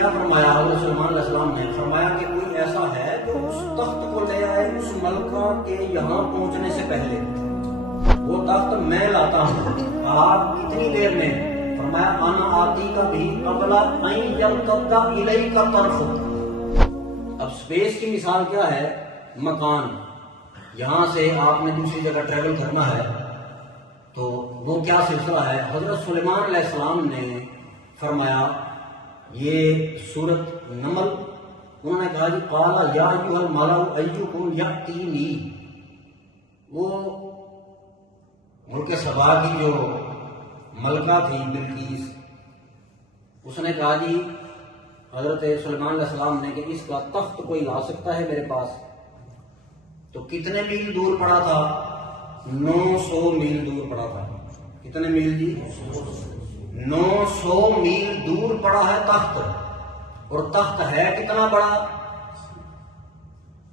کیا فرمایا حضرت سلیمان علیہ السلام نے؟ فرمایا کہ کوئی ایسا ہے جو اس تخت کو لے آئے اس ملکہ کے یہاں پہنچنے سے پہلے، وہ تخت میں لاتا ہوں، آپ کتنی دیر میں؟ فرمایا انا آتی کا بھی قبل ان یرتد الیک طرفک۔ اب سپیس کی مثال کیا ہے؟ مکان، یہاں سے آپ نے دوسری جگہ ٹریول کرنا ہے تو وہ کیا سلسلہ ہے؟ حضرت سلیمان علیہ السلام نے فرمایا یہ سورت نمل، انہوں نے کہا جی قال یا ایھا الملأ ایکم یأتینی، وہ ملک سبا کی جو ملکہ تھی بلقیس، اس نے کہا جی حضرت سلیمان علیہ السلام نے کہ اس کا تخت کوئی لا سکتا ہے میرے پاس؟ تو کتنے میل دور پڑا تھا؟ 900 میل دور پڑا تھا۔ کتنے میل جی؟ 900 میل دور پڑا ہے تخت، اور تخت ہے کتنا بڑا؟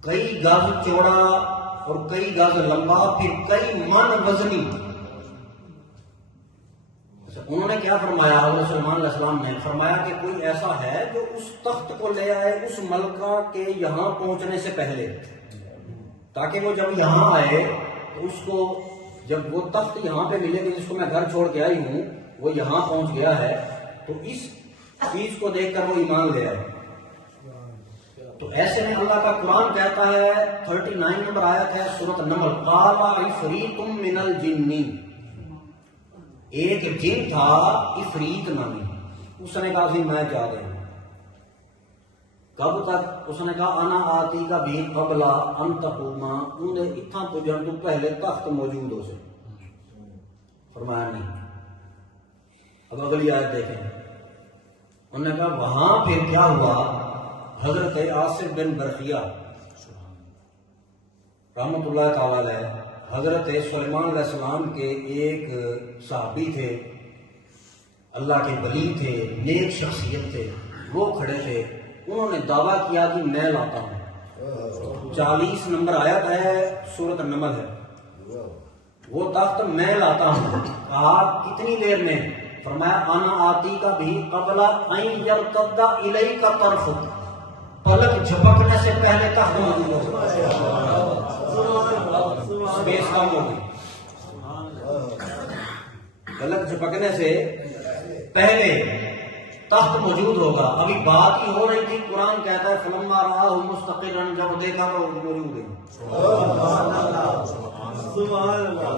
کئی گز چوڑا اور کئی گز لمبا، پھر کئی من وزنی۔ انہوں نے کیا فرمایا حضرت سلیمان علیہ السلام نے؟ فرمایا کہ کوئی ایسا ہے جو اس تخت کو لے آئے اس ملکہ کے یہاں پہنچنے سے پہلے، تاکہ وہ جب یہاں آئے تو اس کو جب وہ تخت یہاں پہ ملے گا جس کو میں گھر چھوڑ کے آئی ہوں، وہ یہاں پہنچ گیا ہے تو اس چیز کو دیکھ کر وہ ایمان لے آئے۔ تو ایسے میں اللہ کا قرآن کہتا ہے 39 نمبر آیت ہے سورۃ نمل، قال عفریت من الجن، ایک جن تھا عفریت نامی، اس نے کہا سی میں چاہ دیں۔ کب تک؟ اس نے کہا انا آتی کا بھی قبل ان تقوم، انہیں اتنا تو جن تو پہلے تخت موجود ہو سے۔ فرمایا نہیں۔ اب اگلی آیت دیکھیں، انہوں نے کہا وہاں پھر کیا ہوا؟ حضرت آصف بن برقیہ رحمۃ اللہ تعالی علیہ، حضرت سلیمان علیہ السلام کے ایک صحابی تھے، اللہ کے ولی تھے، نیک شخصیت تھے، وہ کھڑے تھے، انہوں نے دعویٰ کیا کہ میں لاتا ہوں۔ 40 نمبر آیت ہے سورۃ النمل ہے، وہ تخت میں لاتا ہوں، آپ کتنی دیر میں؟ فرمایا انا آتی کا بھی قبل ان یرتد الیک طرفک، پلک جھپکنے سے پہلے تخت موجود ہوگا۔ سپیس کم ہوگی، پلک جھپکنے سے پہلے تخت موجود ہوگا۔ ابھی بات ہی ہو رہی تھی، قرآن کہتا ہے فلما رآہ مستقرا، جب دیکھا تو موجود ہے۔